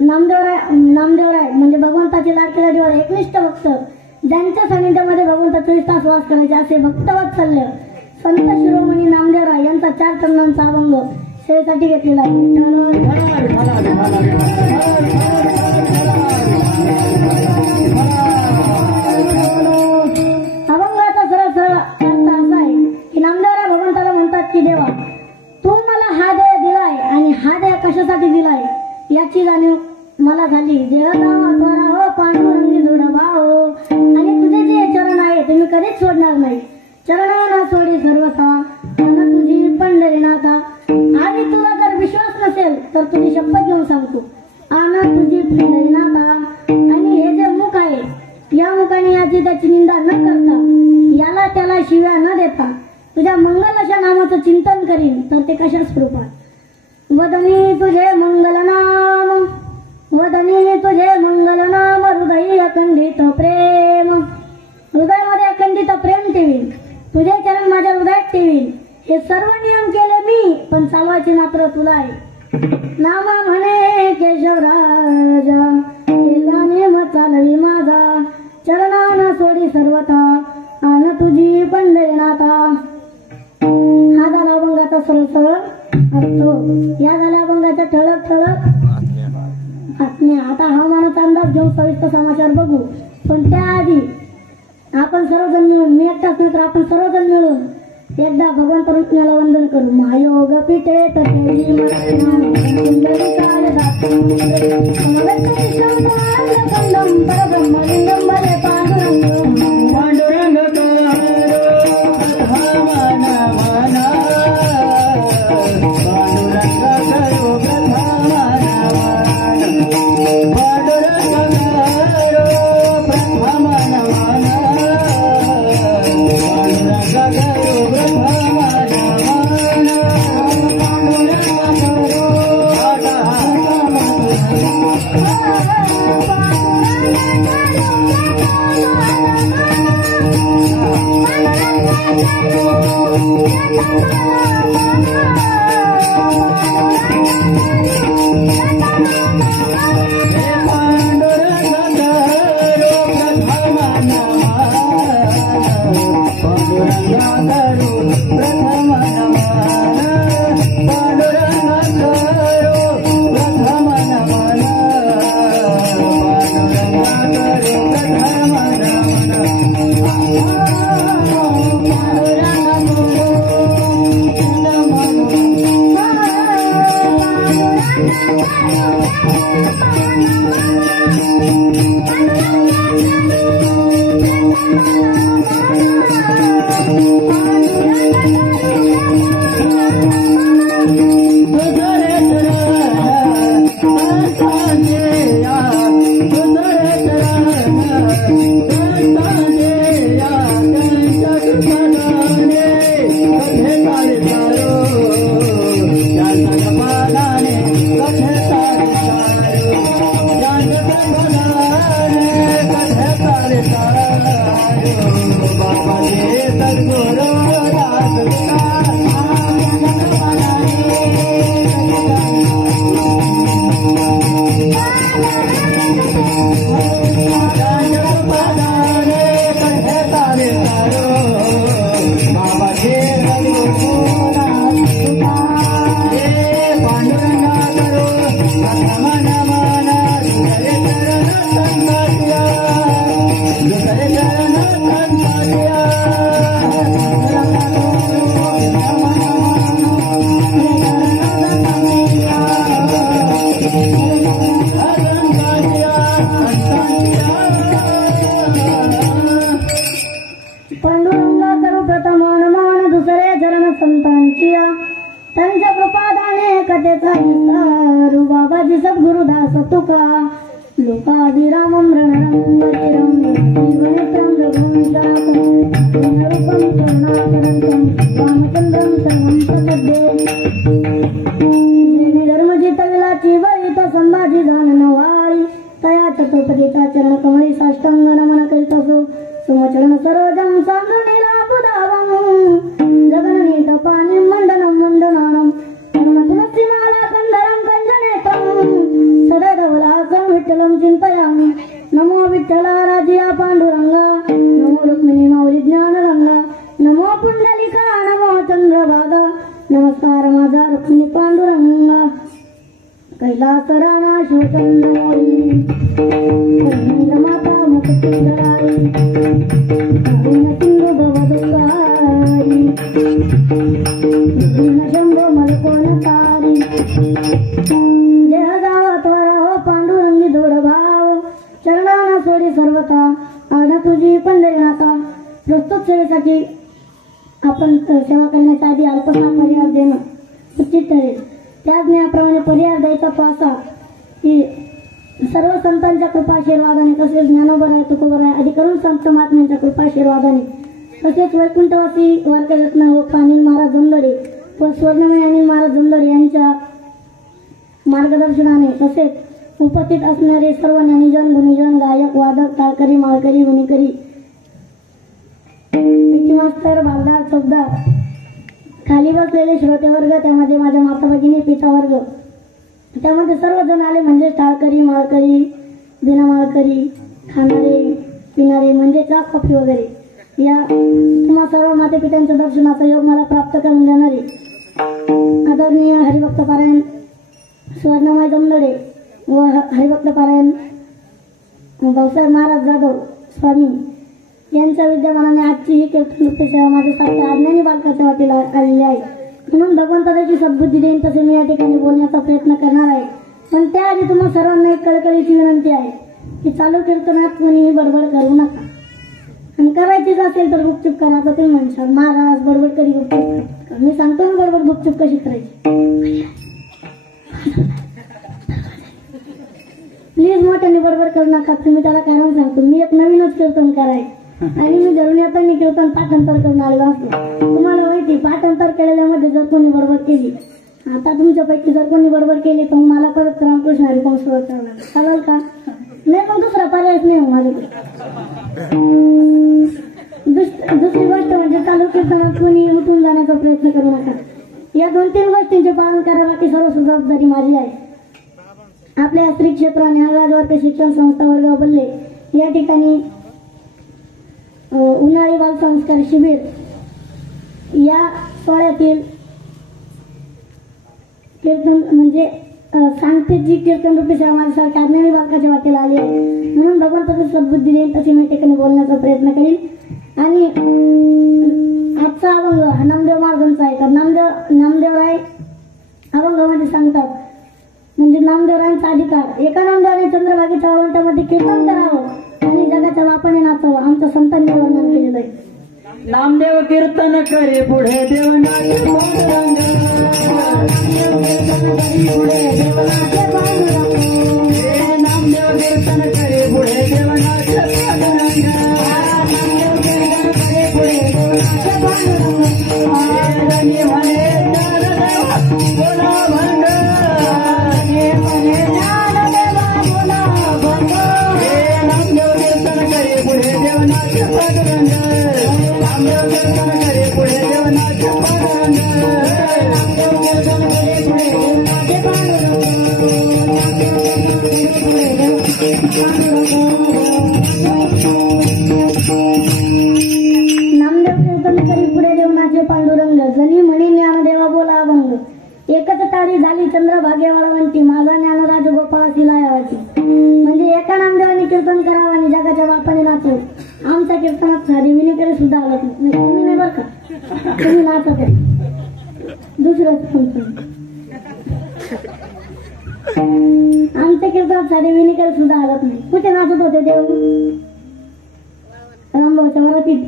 नामदेवराय म्हणजे भगवंताचे लाडके लाडीवर एकनिष्ठ भक्त ज्यांच्या सानिध्यामध्ये भगवंताचा 24 तास वास करायचे असे भक्तवत्सल्य संत शिरोमणी नामदेवराय यांचा 4 चरणांचा अभंग सेवेसाठी घेतलेला अभंगाचा सरळ सरळ अर्थ असा आहे की नामदेवराय भगवंताला म्हणतात की देवा तू मला हा देह दिलाय आणि हा देह कशासाठी दिलाय याची जाणीव मला झाली. देहदावा हो पांडुरंगी दृढभाव आणि तुझे जे चरण आहे ते मी कधीच सोडणार नाही. चरणाना सोडी सर्वथा आणि तुझी पंढरीनाथा. आणि तुला जर विश्वास नसेल तर तुझी शपथ घेऊन सांगतो आना तुझी पंढरीनाथा. आणि हे जे मुख आहे या मुखाने याची त्याची निंदा न करता याला त्याला शिव्या न देता तुझ्या मंगल अशा नामाचं चिंतन करीन तर ते कशाच रूपात. वदनी तुझे मंगल नाम वदनी तुझे मंगल नाम हृदय अखंडित प्रेम. हृदयामध्ये अखंडित प्रेम ठेवीन तुझे चरण माझ्या हृदयात ठेवीन. हे सर्व नियम केले मी पण चालवायचे मात्र तुला आहे. नामा म्हणे हवामानाचा अंदाज घेऊन सविस्तर समाचार बघू. पण त्याआधी आपण सर्वजण मिळून, मी एकटाच नाही तर आपण सर्वजण मिळून एकदा भगवान परमेश्वराला वंदन करू. महायोग पीठे त्यांच्या कृपादाने कथेचा विस्तार बाबाजी सद्गुरुदास तुका लोकाभिरामं रणरंगीरं जीवनेत्रं रघुवंशाकं करुणाकरं रामचंद्रं सर्वं प्रपद्ये. धर्मजी तविलाची वैत संभाजी जानन वाळी तया चतुपदीचा चरण कमळी साष्टांग नमन करीतसो सुमचरण सरोजं सानुनीला पुदावं जगननीत पाणी मंडनं वंदनानं तुलसीमाला कंदरं कंजनेत्रं सदधवलासं विठ्ठलं चिंतयामि. नमो विठ्ठला राजिया पांडुरंगा नमो रुक्मिणी माऊली ज्ञानगंगा नमो पुंडलिका नमो चंद्रभागा. नमस्कार माझा रुक्मिणी पांडुरंगा कैलास राणा शिवचंद्रमौली माता मुकुटधराई सिंधू भवदुःखारी शंभो मलकोणतारी. देह जावा त्वरा हो पांडुरंगी दोड भाव चरणाना सोडी सर्वता आडा तुझी पंढरीनाथा. प्रस्तुत सेवेसाठी आपण सेवा करण्याच्या आधी अल्पसा पर्याय देणं उचित ठरेल. त्याच ज्ञानाप्रमाणे पर्याय द्यायचा पासा की सर्व संतांच्या कृपाशीर्वादाने तसेच ज्ञानोबराय तुकोबराय अधिकरून संत महात्म्यांच्या कृपाशीर्वादाने तसेच वैकुंठवासी वारकरत्न व अनिल महाराज जोंदडे व स्वर्णमय अनिल महाराज जोंदडे यांच्या मार्गदर्शनाने तसेच उपस्थित असणारे सर्व ज्ञानीजन गुणीजन गायक वादक टाळकरी माळकरी गुणीकरी मास्तर बालदार चौकदार खाली बसलेले श्रोतेवर्ग त्यामध्ये माझ्या माता भगिनी पिता वर्ग त्यामध्ये सर्वजण आले म्हणजे टाळकरी माळकरी दिना माळकरी खाणारे पिणारे म्हणजे चहा कॉफी वगैरे या तुम्हा सर्व माते पित्यांच्या दर्शनाचा योग मला प्राप्त करून देणारे आदरणीय हरिभक्त पारायण स्वर्णमय जमदडे व हरिभक्त पारायण भाऊसाहेब महाराज जाधव स्वामी यांच्या विद्यमानाने आजची ही कीर्तन नृत्य सेवा माझ्यासारख्या अज्ञानी बालकाच्या वाटेला आलेली आहे. म्हणून भगवंता त्याची सद्बुद्धी देईन तसे मी या ठिकाणी बोलण्याचा प्रयत्न करणार आहे. पण त्याआधी तुम्हा सर्वांना एक कळकळीची विनंती आहे की चालू कीर्तनात कोणीही बडबड करू नका आणि करायचीच असेल तर गुपचूप करा. तर तुम्ही म्हणशाल महाराज बडबड करी गुपचूप. मी सांगतो ना बडबड गुपचूप कशी करायची. प्लीज मोठ्याने बडबड करू नका. तुम्ही त्याला कारण सांगतो. मी एक नवीनच कीर्तन कराय आणि मी घरून येताना कीर्तन पाठांतर करून आलेलो असतो. तुम्हाला माहिती पाठांतर केलेल्यामध्ये जर कोणी बडबड केली, आता तुमच्यापैकी जर कोणी बडबड केली तर मला परत रामकृष्ण हरिकोम सुरू करणार. चालेल का? नाही पण दुसरा पर्यायच नाही माझ्याकडे. दुसरी गोष्ट म्हणजे चालू कीर्तनात कोणी उठून जाण्याचा प्रयत्न करू नका. या 2-3 गोष्टींचे पालन करा. बाकी सर्व जबाबदारी माझी आहे. आपल्या श्री क्षेत्र आणि राजवार्ते शिक्षण संस्था वर्ग बल्ले या ठिकाणी उन्हाळी बाल संस्कार शिबिर या सोहळ्यातील कीर्तन म्हणजे सांगते जी कीर्तन रूपी सेवा माझ्यासारख्या अज्ञानी बालकाच्या वाटेला आली आहे. म्हणून भगवंताची सद्बुद्धी देईल तशी मी ठिकाणी बोलण्याचा प्रयत्न करीन. आणि आजचा अभंग हा नामदेव महाराजांचा आहे. तर नामदेवराय अभंगामध्ये सांगतात म्हणजे नामदेवरायांचा अधिकार. एका नामदेवाने चंद्रभागेच्या वळवंटामध्ये कीर्तन करावं आणि जगाच्या बापाने नाचावं. आमच्या संतांनी वर्णन केलेलं आहे. नामदेव कीर्तन करे पुढे देव नाचे पांडुरंग. नामदेव कीर्तन करे पुढे देव नाचे पांडुरंग. बोला भंग नामदेव कीर्तन करे पुढे देव नाचे पांडुरंग. नामदेव कीर्तन करे पुढे देव नाचे पांडुरंग. नामदेव कीर्तन करे पुढे देव नाचे पांडुरंग. नामदेव कीर्तन करी पुढे देवनाचे पांडुरंग. जनी म्हणी ज्ञानदेवा बोला अभंग. एकच टाळी झाली चंद्रभागे वळवंटी. माझा ज्ञानराज गोपाळाची लायावाची. म्हणजे एका नामदेवाने कीर्तन करावं आणि जगाच्या बापाने नाचव. आमच्या कीर्तनात साधी विनेकरी सुद्धा आलत नाही. तुम्ही नाही बरं का, तुम्ही नाचत आहे. दुसरंच आमच्या कीर्तनात साधी विनेकरी सुद्धा आलत नाही. कुठे नाचत होते देव? रामभाऊच्या वरातीत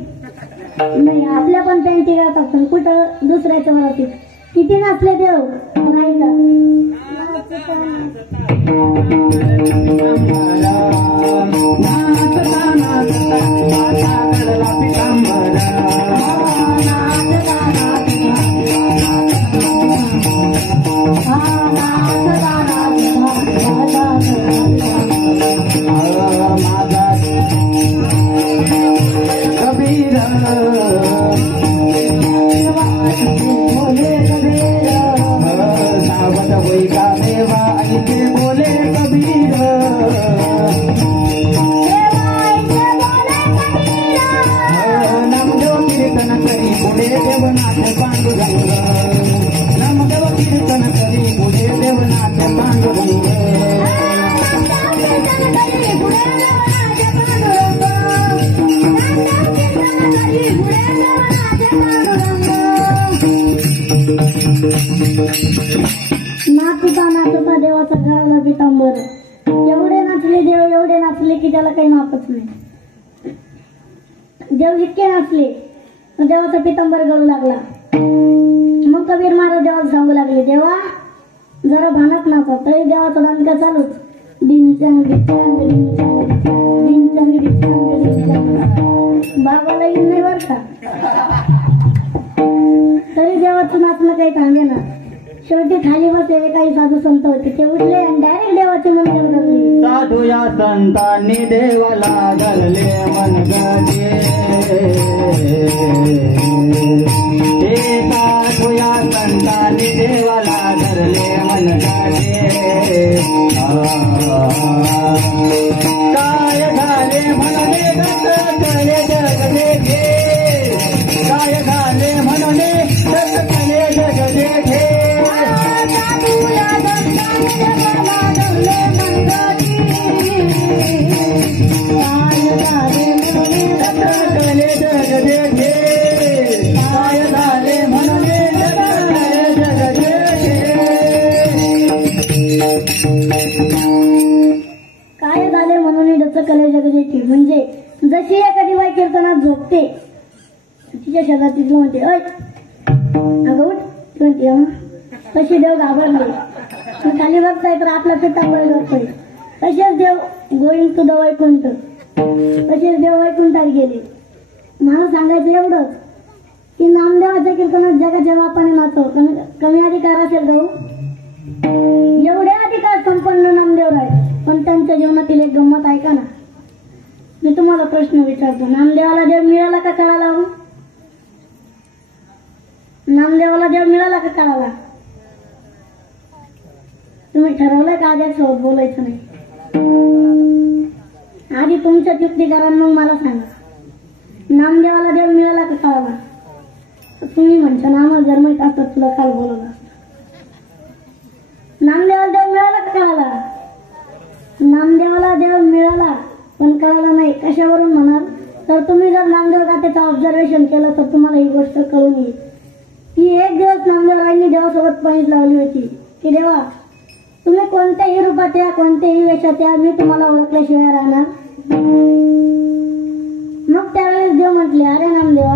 नाही. आपल्या पण पॅन्टी गातात पण कुठं दुसऱ्याच्या वरातीत. किती नाचले देव नाही का? नाचता नाचता देवाचा गळाला पितांबर. एवढे नाचले देव, एवढे नाचले की त्याला काही मापच नाही. देव इतके नाचले तर देवाचा पितांबर गळू लागला. मग कबीर महाराज देवाला सांगू लागले, देवा जरा भानात नाचा. तरी देवाचा दणका चालूच. डिंचंग डिंचंग डिंचंग डिंचंग डिंचंग डिंचंग. बाबाला येईल नाही बर का. तरी देवाचं नाचणं काही थांबेना. शेवटी खाली बसलेले काही साधू संत होते. ते उठले आणि डायरेक्ट देवाचे मंदिर धरले. साधू या संतांनी देवाला धरले मनगटे. साधू या संतांनी देवाला धरले मनगटे. काय झाले म्हणले दत्त कले जगदेखे. काय झाले म्हणले दत्त कले जगदेखे. साधू या संतांनी देवाला धरले काय झाले म्हणून डचकले जगजेची. म्हणजे जशी एखादी बाई कीर्तनात झोपते तिच्या शेजारची ती म्हणते अय अगं उठ, ती म्हणते हं. तशी देव घाबरले. मग खाली बघताय तर आपला पिता बघतोय. तसेच देव गोइंग टू द वैकुंठ, तसेच देव वैकुंठात गेले. मला सांगायचं एवढंच की नामदेवाच्या कीर्तनात जगाच्या बापाने नाचो कमी अधिकार असेल का? एवढे अधिकार संपन्न नामदेव आहे. पण त्यांच्या जीवनातील एक गंमत ऐका ना. मी तुम्हाला प्रश्न विचारतो, नामदेवाला देव मिळाला का कळाला? नामदेवाला देव मिळाला का कळाला? तुम्ही ठरवलंय का आधी सोबत बोलायचं नाही? आधी तुमच्या युक्ती करा मग मला सांगा, नामदेवाला देव मिळाला का कळाला? तुम्ही म्हणता ना आम्हाला जर माहित असतं तुला काल बोलवलं असतं. नामदेवाला देव मिळाला का कळाला? नामदेवाला देव मिळाला पण कळाला नाही. कशावरून म्हणाल तर तुम्ही जर नामदेव गाथेचं ऑब्झर्वेशन केलं तर तुम्हाला ही गोष्ट कळून येईल की एक दिवस नामदेवरायांनी देवासोबत पैज लावली होती की देवा तुम्ही कोणत्याही रूपात या, कोणत्याही वेशात या, मी तुम्हाला ओळखल्याशिवाय राहणार. मग त्यावेळेस देव म्हटले अरे नामदेवा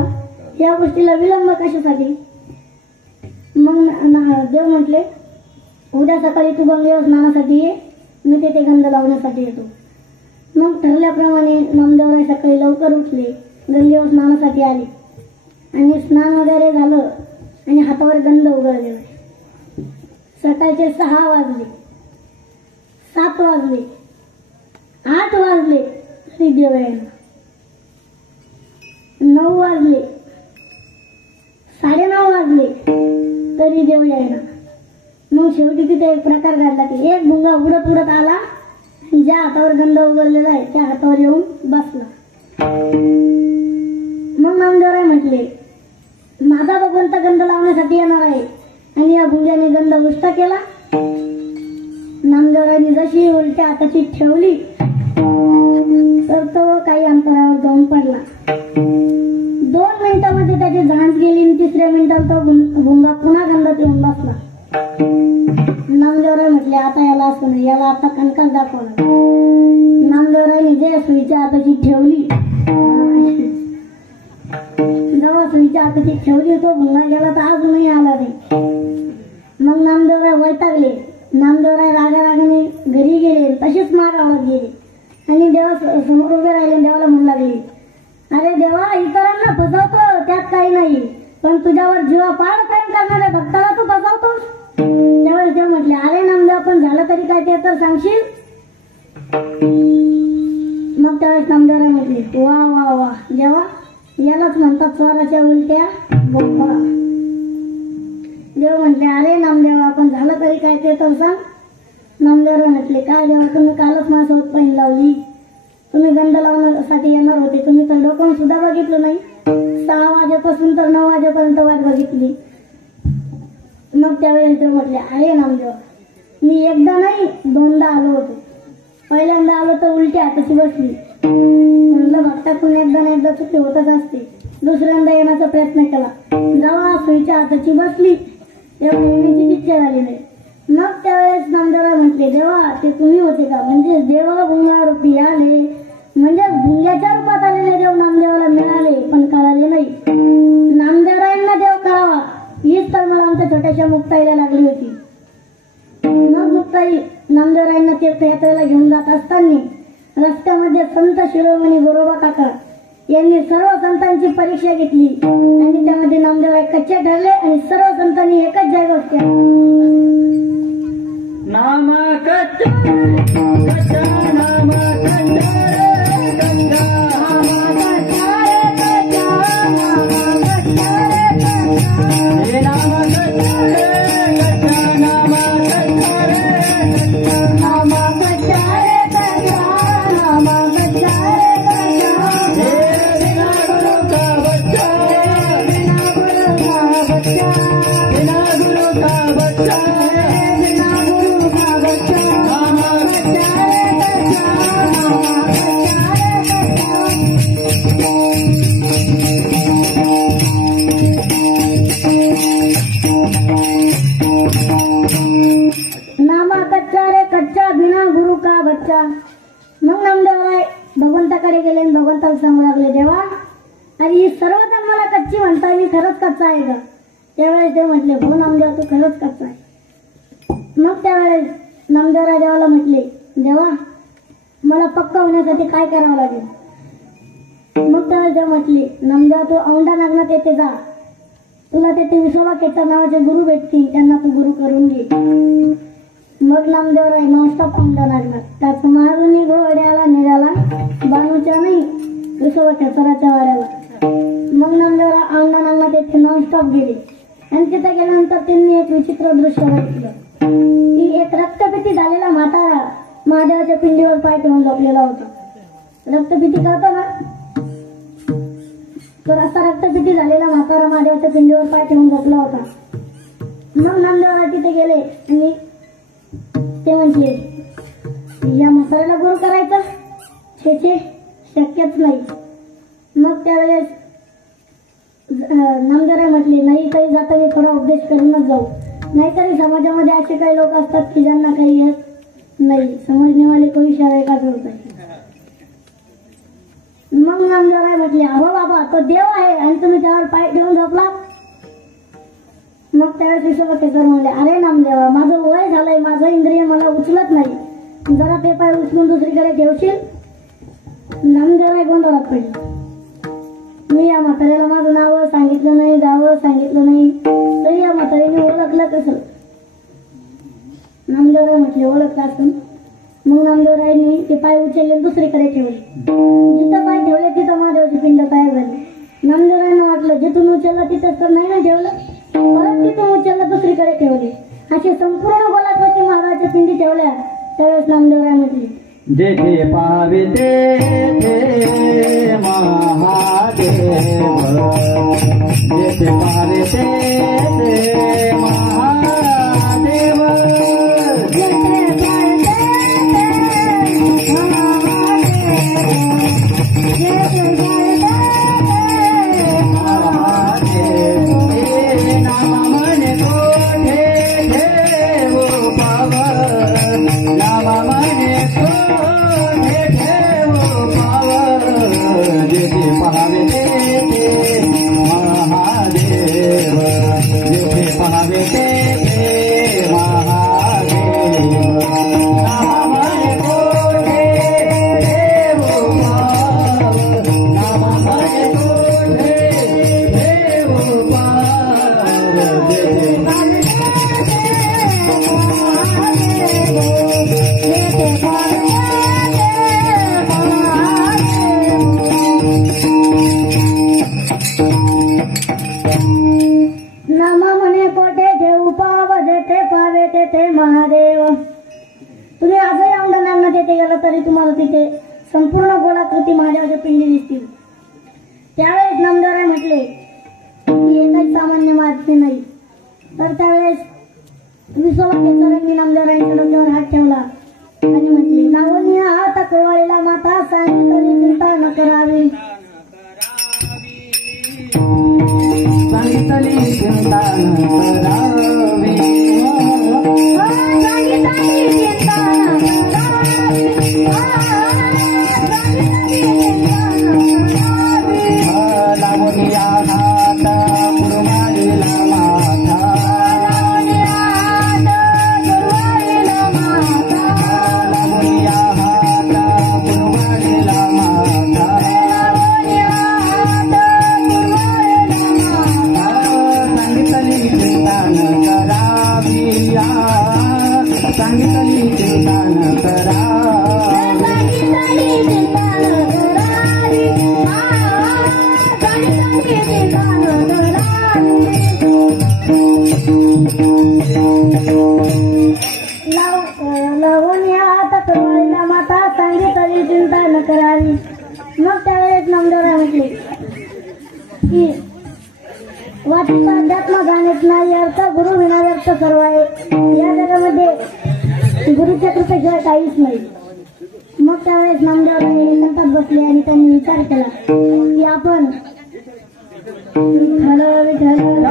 या गोष्टीला विलंब कशासाठी? मग देव म्हटले उद्या सकाळी तू गंगेवर स्नानासाठी ये, मी तेथे गंध लावण्यासाठी येतो. मग ठरल्याप्रमाणे नामदेवराय सकाळी लवकर उठले, गंगेवर स्नानासाठी आले आणि स्नान वगैरे झालं आणि हातावर गंध उघडले. सकाळचे 6 वाजले, 7 वाजले, 8 वाजले तरी देव यायला, 9 वाजले, 9:30 वाजले तरी देव यायला. मग शेवटी तिथे एक प्रकार घडला की एक भुंगा उडत उडत आला, ज्या हातावर गंध उघडलेला आहे त्या हातावर येऊन बसला. मग नामदेवराय म्हटले माझा भगवंत गंध लावण्यासाठी येणार आहे आणि या भुंग्याने गंध उष्टा केला. नामदेवरायांनी जशी उलट्या हाताची ठेवली तर तो काही अंतरावर जाऊन पडला. 2 मिनिटांमध्ये त्याची झांज गेली आणि 3ऱ्या मिनिटात तो भुंगा पुन्हा गंधात येऊन बसला. नामदेवराय म्हटले आता याला असं नाही, याला आता कणकाच दाखवला. नामदेवरायांनी जे सुईच्या हाताची ठेवली, जेव्हा सुईच्या हाताची ठेवली तो भुंगा गेला तर अजूनही आला नाही. मग नामदेवराय वैतागले. नामदेवराय रागारागाने घरी गेले, तशीच माग आवडत गेले आणि देवा समोर उभे राहिले. देवाला म्हणू लागले अरे देवा इतरांना फसवतो त्यात काही नाही, पण तुझ्यावर जीवापाड प्रेम करणाऱ्या भक्ताला तू फसवतोस. त्यावेळेस देव म्हटले अरे नामदेव पण झालं तरी काय ते तर सांगशील? मग त्यावेळेस नामदेवराय म्हटले वा वा वा देवा यालाच म्हणतात चोराच्या उलट्या बोंबा. देव म्हटले अरे नामदेव आपण झालं तरी काय ते तर सांग. नामदेवराय म्हटले काय देवा तुम्ही कालच माझ्यासोबत पैन लावली, तुम्ही गंध लावण्यासाठी येणार होते, तुम्ही तर डोकं सुद्धा बघितलं नाही. 6 वाजेपासून तर 9 वाजेपर्यंत वाट बघितली. मग त्यावेळेस देव म्हटले अरे नामदेव मी एकदा नाही 2दा आलो होतो. पहिल्यांदा आलो तर उलटी हाताची बसली, म्हणलं भक्तातून एकदा ना एकदा चुकी होतच असते. दुसऱ्यांदा येण्याचा प्रयत्न केला, जेव्हा सुईच्या हाताची बसली तेव्हा येण्याची इच्छा झाली नाही. मग त्यावेळेस नामदेवराय म्हटले देवा ते तुम्ही होते का? म्हणजे देवा भुंगा रूपी आले, म्हणजे भुंग्याच्या रूपात आलेले देव नामदेवाला मिळाले पण कळाले नाही. नामदेवरायांना देव कळावा हीच तर मला आमच्या छोट्याशा मुक्ताईला लागली होती. मग मुक्ताई नामदेवरायांना तीर्थयात्रेला घेऊन जात असताना रस्त्यामध्ये संत शिरोमणी गोरोबा काका यांनी सर्व संतांची परीक्षा घेतली आणि त्यामध्ये नामदेवराय कच्चे ठरले आणि सर्व संतांनी एकच जयघोष केला. नाम कच्चा कच्चा नाम कच्चा रे गंगा, नाम कच्चा रे कच्चा, नाम कच्चा रे कच्चा, हे नाम कच्चा रे कच्चा, नाम कच्चा रे कच्चा, नाम कच्चा रे कच्चा, नाम कच्चा रे कच्चा, हे बिना गुरु का बच्चा, बिना गुरु का बच्चा, बिना गुरु का बच्चा, बिना गुरु का बच्चा, नाम कच्चा रे गुरु का बच्चा. मग नामदेवराय भगवंताकडे गेले आणि भगवंताला सांगू लागले, देवा अरे ही सर्वजण मला कच्ची म्हणता, मी खरंच कच्चा आहे का? त्यावेळेस ते म्हटले, हो नामदेव तू खरंच कच्चा आहे. मग त्यावेळेस नामदेवराय देवाला म्हटले, देवा मला पक्का होण्यासाठी काय करावं लागेल? मग त्यावेळेस देव म्हटले, नामदेव तू औंढा नागनाथ येथे जा, तुला तेथे विसोबा केतन नावाचे गुरु भेटतील, त्यांना तू गुरु करून घे. मग नामदेवराय नॉनस्टॉप औंढा नागनाथ. त्याच महारुनी घोड्याला निघाला, बाणूच्या नाही विसोबा केतराच्या वाड्याला. मग नामदेवराय औंढा नागनाथ येथे नॉनस्टॉप गेले आणि तिथे गेल्यानंतर त्यांनी एक विचित्र दृश्य बघितलं की एक रक्तपिती झालेला म्हातारा महादेवाच्या पिंडीवर पाय ठेवून झोपलेला होता. रक्तपिती करतो ना, तर असा रक्तपिती झालेला म्हातारा महादेवाच्या पिंडीवर पाय ठेवून झोपला होता. मग नामदेवराय तिथे गेले आणि ते म्हटले, या म्हाताऱ्याला गुरु करायचं छे शक्यच नाही. मग त्यावेळेस नामदेवराय म्हटले, नाही काही जाताना थोडा उपदेश करूनच जाऊ, नाहीतरी समाजामध्ये असे काही लोक असतात की ज्यांना काही येत नाही, समजणेवाले कोणी शाळे का होत आहे. मग नामदेवराय म्हटले, अहो बाबा तो देव आहे आणि तुम्ही त्यावर पाय ठेवून झोपला. मग त्यावेळेस विसोबा केतन म्हणले, अरे नामदेवा माझं वय झालंय, माझं इंद्रिय मला उचलत नाही, जरा ते पाय उचलून दुसरीकडे ठेवशील. नामदेवराय गोंधळात पडले, मी या म्हाताऱ्याला माझं नाव सांगितलं नाही, गाव सांगितलं नाही, तरी या म्हातारीने ओळखलं कसं? नामदेवराय म्हटले, ओळखलं असं. मग नामदेवरायांनी ते पाय उचलले दुसरीकडे ठेवले. जिथं पाय ठेवले तिथं महादेवाची पिंड तयार झाली. नामदेवरायांना वाटलं जिथून उचललं तिथंच तर नाही ना ठेवलं, परत तिथून उचललं दुसरीकडे ठेवले. असे संपूर्ण गोलाकृती महादेवाच्या पिंडी ठेवल्या. त्यावेळेस नामदेवराय म्हटले, जेथे पावे तेथे महादेव, जेथे पावे तेथे महादेव, जेथे पाय तेथे महादेव, जेथे पाय तेथे महादेव. नाम म्हणे कोठे देव पावन, नाम म्हणे कोठे देव पावन, जेथे पाहावे तेथे महादेव, जेथे पाहावे तेथे महादेव. नाम म्हणे कोठे देव पावन, नाम म्हणे कोठे देव पावन, जेथे नामा म्हणे कोठे ठेवू पाव, जेथे पावे तेथे महादेव. तुम्ही आजही औंढा नागनाथ येथे गेला तरी तुम्हाला तिथे संपूर्ण गोलाकृती महादेवाच्या पिंडी दिसतील. त्यावेळेस नामदेवराय म्हटले की हे काही सामान्य माणसे नाही. तर त्यावेळेस विसोबा केतरांनी नामदेवरायांच्या डोक्यावर हात ठेवला आणि म्हटले, लावणी हात कळवाळीला माता, सांगितली चिंता न करावी, सांगितली चिंता न करावी, सांगितली चिंता न करावी, लावणी हात कुरवाळीला माथा, लावणी हात कुरवाळीला माथा, सांगितली चिंता न करावी, सांगितली चिंता न करावी, लावून या हात कळवाळीला माता, सांगितली चिंता न करावी. मग त्यावेळेस नामदेवराय म्हटले की वाचता अध्यात्म जाणत नाही, अर्थ गुरु विना व्यर्थ सर्व आहे. या जगामध्ये गुरुच्या कृपेशिवाय काहीच नाही. मग त्यावेळेस नामदेवराय एकांतात बसले आणि त्यांनी विचार केला की आपण विठ्ठल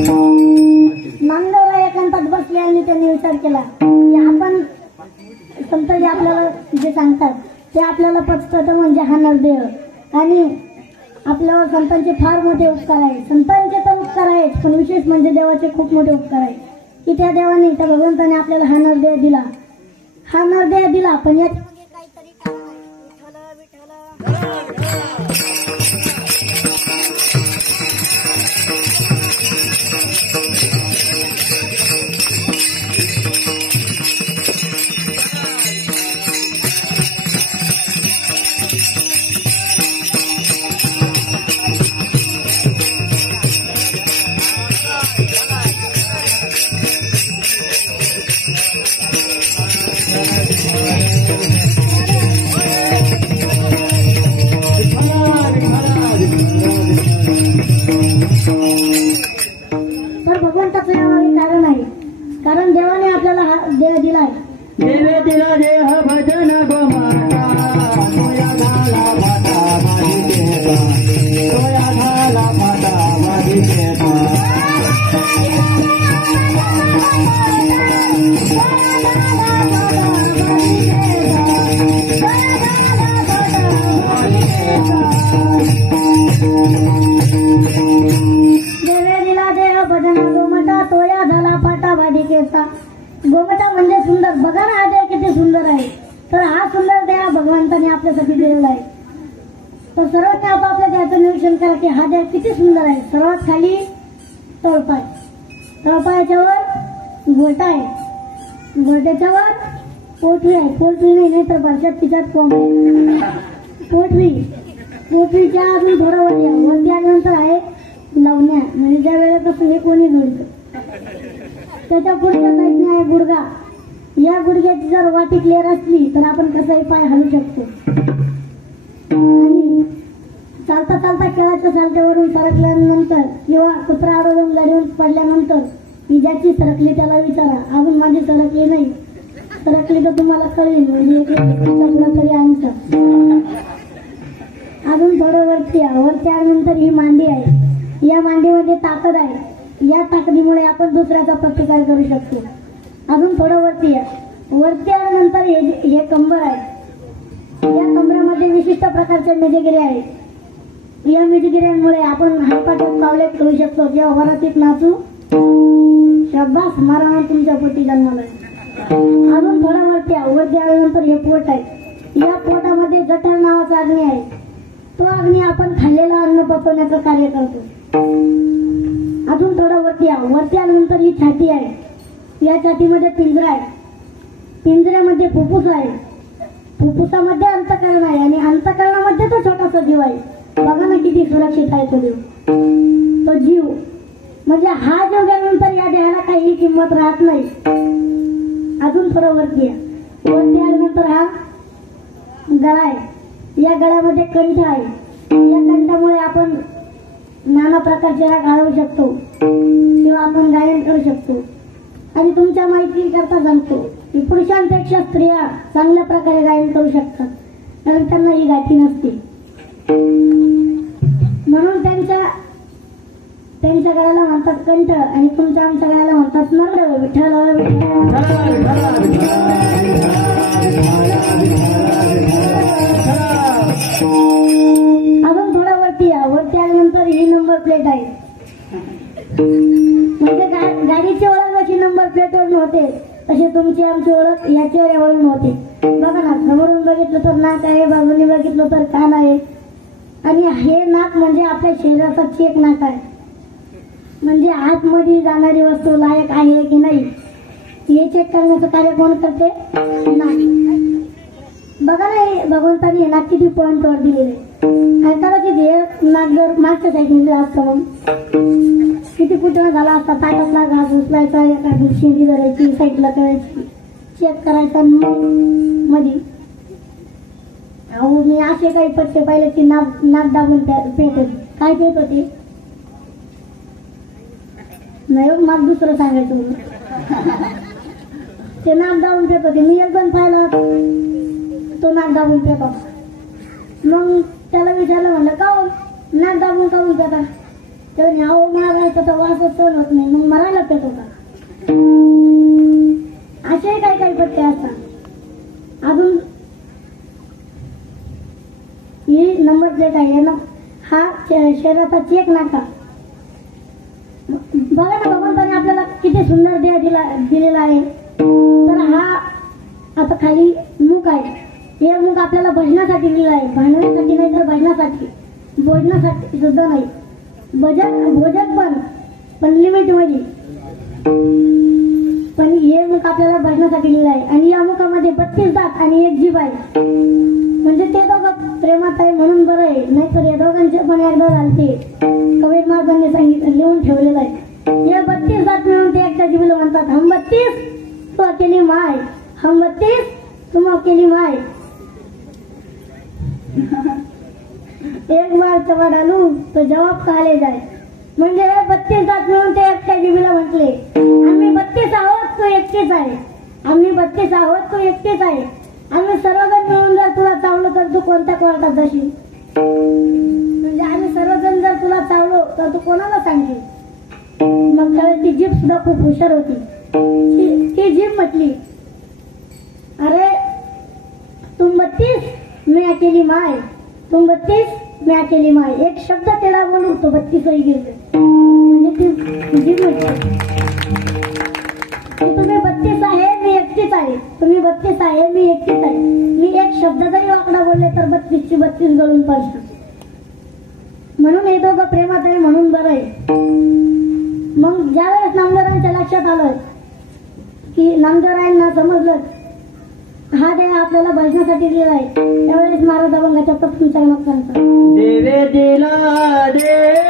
नामदेवला एकांतात बसले आणि त्यांनी विचार केला की आपण संत जे आपल्याला जे सांगतात ते आपल्याला पचतं म्हणजे हा नरदेव आणि आपल्यावर संतांचे फार मोठे उपकार आहेत. संतांचे तर उपकार आहेत पण विशेष म्हणजे देवाचे खूप मोठे उपकार आहेत की त्या देवाने त्या भगवंताने आपल्याला हा नरदेह दिला. हा नरदेह दिला पण यात काहीतरी कारण आहे. तर भगवंताचं यामागे कारण आहे. कारण देवाने आपल्याला हा देह दिलाय. देवे दिला देह भजन गोमाता तोया झाला माता माझी देवा तोया झाला माता माझी देवा देवे दिला देह भजन गोमटा तोया झाला पाटा भाडिकेचा. गोमटा म्हणजे सुंदर. बघा ना हा देह किती सुंदर आहे. तर हा सुंदर देह भगवंताने आपल्यासाठी दिलेला आहे. तर सर्वांनी आपापल्या देहाचं निरीक्षण करा की हा देह किती सुंदर आहे. सर्वात खाली तळपाय. तळपायाच्यावर गोटा आहे. गोट्याच्यावर पोटरी आहे. पोटरी नाही तर भाषेत तिच्यात कोंब आहे. पोटरी. पोटरीच्या अजून थोडं वरती आल्यानंतर आहे लवण्या म्हणजे ज्या वेळेपासून हे कोणी जोडतं. त्याच्या पुढच्या साईडने आहे गुडगा. या गुडघ्याची जर वाटी क्लिअर असली तर आपण कसाही पाय हलू शकतो. आणि चालता चालता खेळाच्या सालट्यावरून सरकल्यानंतर किंवा कुत्रा आडवून गाडीवरून पडल्यानंतर ही ज्याची सरकली त्याला विचारा. अजून माझी सरकली नाही. सरकली तर तुम्हाला कळेल म्हणजे पुढा तरी आमचा. अजून थोडं वरती आहे. वरती आल्यानंतर ही मांडी आहे. या मांडीमध्ये ताकद आहे. या ताकदीमुळे आपण दुसऱ्याचा प्रतिकार करू शकतो. अजून थोडं वरती आहे. वरती आल्यानंतर हे कंबर आहे. या कंबरामध्ये विशिष्ट प्रकारचे मेजेगिरी आहेत. या मेजेगिऱ्यांमुळे आपण हातपाठ्यात पावले ठेवू शकतो किंवा वरातीत नाचू. शाबास महाराणा तुमच्या पोटी जन्माला आहे. अजून थोडं वरती आहे. वरती आल्यानंतर हे पोट आहे. या पोटामध्ये जठर नावाचा अग्नी आहे. तो अग्नी आपण खाल्लेलं अन्न पचवण्याचं कार्य करतो. अजून थोडं वरती आहे. वरती आल्यानंतर ही छाती आहे. या छातीमध्ये पिंजरा आहे. पिंजऱ्यामध्ये फुफ्फुस आहे. फुफ्फुसामध्ये अंतकरण आहे आणि अंतकरणामध्ये तो छोटासा जीव आहे. बघा ना किती सुरक्षित आहे तो जीव. तो जीव म्हणजे हा जीव गेल्यानंतर या देहाला काही किंमत राहत नाही. अजून थोडं वरती आहे. वरती आल्यानंतर हा गळा आहे. या गळ्यामध्ये कंठ आहे. या कंठामुळे आपण नाना प्रकारचे राग घालवू शकतो किंवा आपण गायन करू शकतो. आणि तुमच्या माहिती करता सांगतो की पुरुषांपेक्षा स्त्रिया चांगल्या प्रकारे गायन करू शकतात कारण त्यांना ही गाठी नसते. म्हणून त्यांच्या गळ्याला म्हणतात कंठ आणि तुमच्या आमच्या गळ्याला म्हणतात नंद. विठ्ठल अजून थोडं वरती आहे. वरती आल्यानंतर ही नंबर प्लेट आहे. म्हणजे गाडीची ओळख जशी नंबर प्लेटवरून होते तशी तुमची आमची ओळख या चेहऱ्यावरून होते. बघा ना समोरून बघितलं तर नाक आहे. बाजूने बघितलं तर कान आहे. आणि हे नाक म्हणजे आपल्या शरीराचा चेक नाक आहे. म्हणजे आतमध्ये जाणारी वस्तू लायक आहे की नाही हे चेक करण्याचं कार्य कोण करते? नाक. बघा ना हे भगवंतानी नाक किती पॉइंट वर दिलेले. कदाचित हे नाक जर मागच्या साईडने असतं मग किती कुठं झाला असता. ताटातला घास उचलायचा. एखादी शेंडी धरायची साईडला करायची चेक करायचा मध्ये. अहो मी असे काही पट्टे पाहिले की नाक दाबून पेट होती. काय पेट होते नाही मग दुसरं सांगायचं ते नाक दाबून पेट होते. मी एकदम पाहिला तो नाक दाबून पेट होता. मग त्याला विचारलं म्हणलं का नाक दाबून काढून पेटा. तर न्याव मारायचा तर वासच सहन होत नाही, मग मरायला पेतो का? असे काही काही पत्ते असतात. अजून ही नंबर प्लेट आहे ना, हा शरीराचा चेक नाका. बघा ना, भगवंताने आपल्याला किती सुंदर देह दिलेला आहे. तर हा आता खाली मुख आहे. हे मुख आपल्याला भजनासाठी दिलेलं आहे, भांडण्यासाठी नाही तर भजनासाठी, भोजनासाठी सुद्धा नाही. भोजन पण लिमिट मध्ये. पण हे मुख आपल्याला भजनासाठी दिलेलं आहे. आणि या मुखामध्ये 32 दात आणि 1 जीभ आहे. म्हणजे ते दोघं प्रेमात आहे म्हणून बरं आहे, नाहीतर या दोघांचे पण एकदा झालते. कबीर महाराजांनी सांगितलं, लिहून ठेवलेलं आहे. हे 32 दात मिळून ते एकट्या जीभीला म्हणतात, हम 32 तू अकेली माय, हम 32 तुम अकेली माय. एक बार चवा डालू तो जवाब काले जाय. म्हणजे 32 दात मिळून ते एकट्या जीभीला म्हटले, आम्ही 32 आहोत, तू एकटीच आहे. आम्ही 32 आहोत, तू एकटीच आहे. आम्ही सर्वजण मिळून जर तुला चावलो तर तू कोणत्या कोर्टात जाशील? म्हणजे आम्ही सर्वजण जर तुला चावलो तर तू कोणाला सांगशील? मग त्यावेळेस ती जीभ सुद्धा खूप हुशार होती. ती जीभ म्हटली, अरे तुम 32 मैं अकेली माय, तुम 32 मैं अकेली माय. एक शब्द तेरा बोलू तो 32 ही गिरते. म्हणजे ती जीभ म्हटली, तुम्ही 32 आहे, मी एकटीच आहे. तुम्ही 32 आहे, मी एकटीच आहे. मी एक शब्द जरी वाकडा बोलले तर 32 ची 32 गळून पडतात. म्हणून हे दोघं प्रेमात आहे म्हणून बरं आहे. मग ज्यावेळेस नामदेवांच्या लक्षात आलं की नामदेवरायांना समजलं हा देह आपल्याला भजनासाठी दिला आहे, त्यावेळेस महाराज अभंगाच्या पत्नी चरणात सांगतात, देवे दिला देह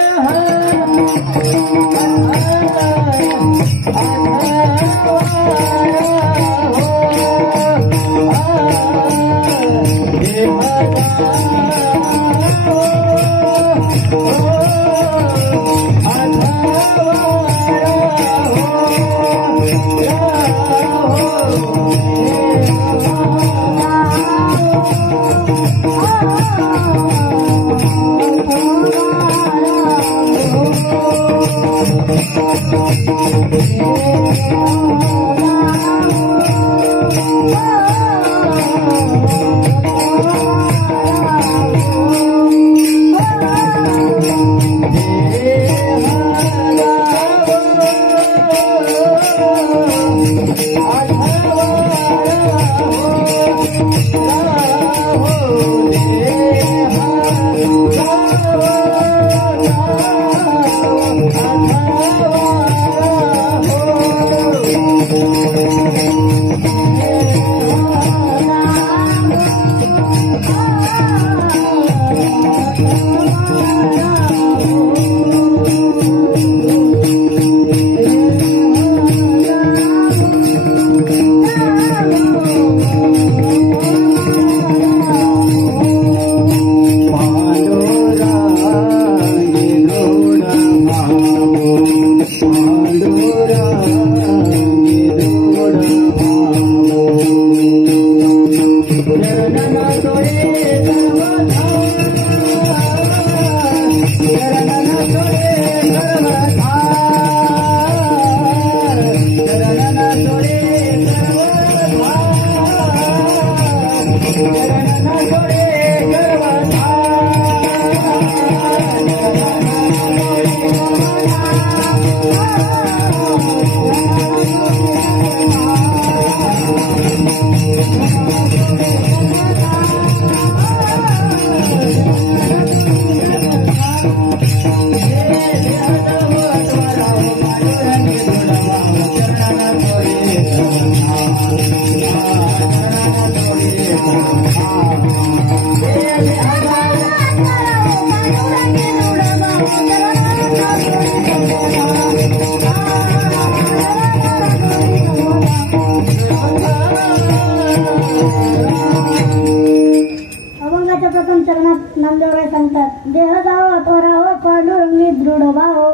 अभंगाच्या प्रथम चरणात नामदेवराय सांगतात, देह जाओ त्वराओ पांडुरंगी दृढ भाओ.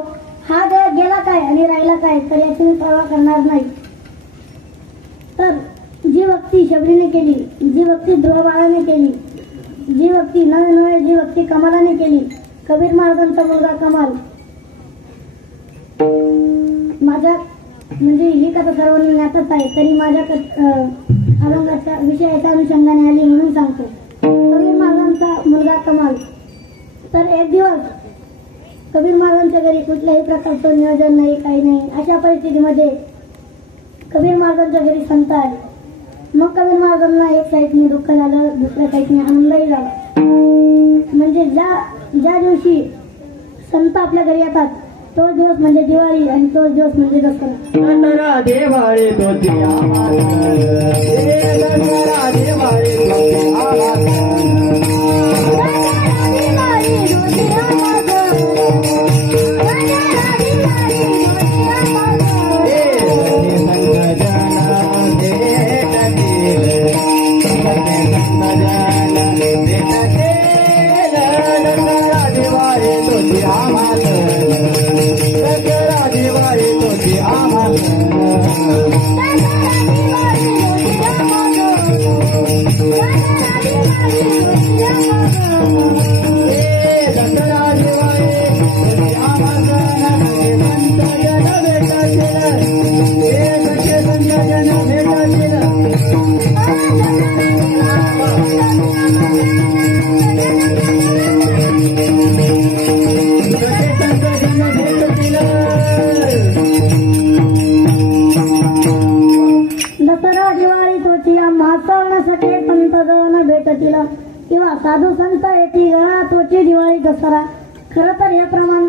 हा देह गेला काय आणि राहिला काय तर याची मी पर्वा करणार नाही. तर जी भक्ती शबरीने केली, जी भक्ती ध्रुवबाळाने केली, जी भक्ती नवे नवे जी भक्ती कमालाने केली, कबीर महाराजांचा मुलगा कमाल माझ्या म्हणजे ही कथा सर्वांना ज्ञातच आहे, तरी माझ्या अभंगाच्या विषयाच्या अनुषंगाने आली म्हणून सांगतो. कबीर महाराजांचा मुलगा कमाल. तर एक दिवस कबीर महाराजांच्या घरी कुठल्याही प्रकारचं नियोजन नाही, काही नाही. अशा परिस्थितीमध्ये कबीर महाराजांच्या घरी संत आले. मग कबीर महाराजांना एक साईडने दुःख झालं, दुसऱ्या साईडने आनंदही झाला. म्हणजे ज्या दिवशी संत आपल्या घरी येतात तोच दिवस म्हणजे दिवाळी आणि तोच दिवस म्हणजे दसरा. दसरा दिवाळी तोची आम्हाला, दसरा दिवाळी तोची आम्हाला. किंवा साधू संत येते घरा तोची दिवाळी दसरा. खरं तर हे प्रमाण